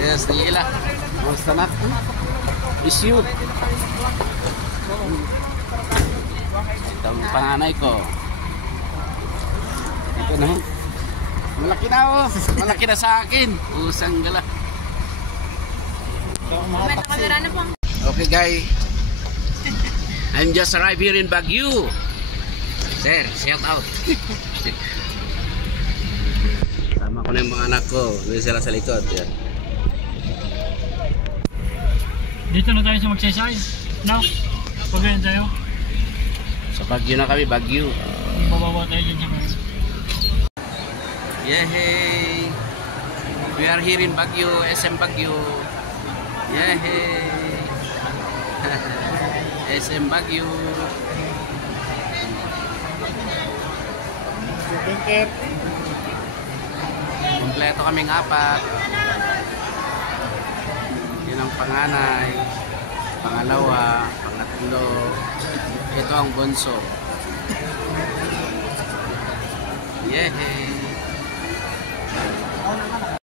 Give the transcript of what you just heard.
Yes, Nila. Kamusta na? Issue. Ito ang panganay ko. Ito na. Malaki na oh. Malaki na sa akin. Usang gala. Okay guys. I'm just arrived here in Baguio. Sir, shout out. Sama ko na yung mga anak ko. Doon sila sa likod. Yan. Dito na tayo sa magsaysay. No? Pagayon tayo. Sa Baguio na kami, Baguio. Babawa tayo dyan sa mga. Yehey! We are here in Baguio, SM Baguio. Yehey! SM Baguio. Kompleto kaming apat. Yun ang panganay, pangalawa, pangatlo. Ito ang bunso. Yehey!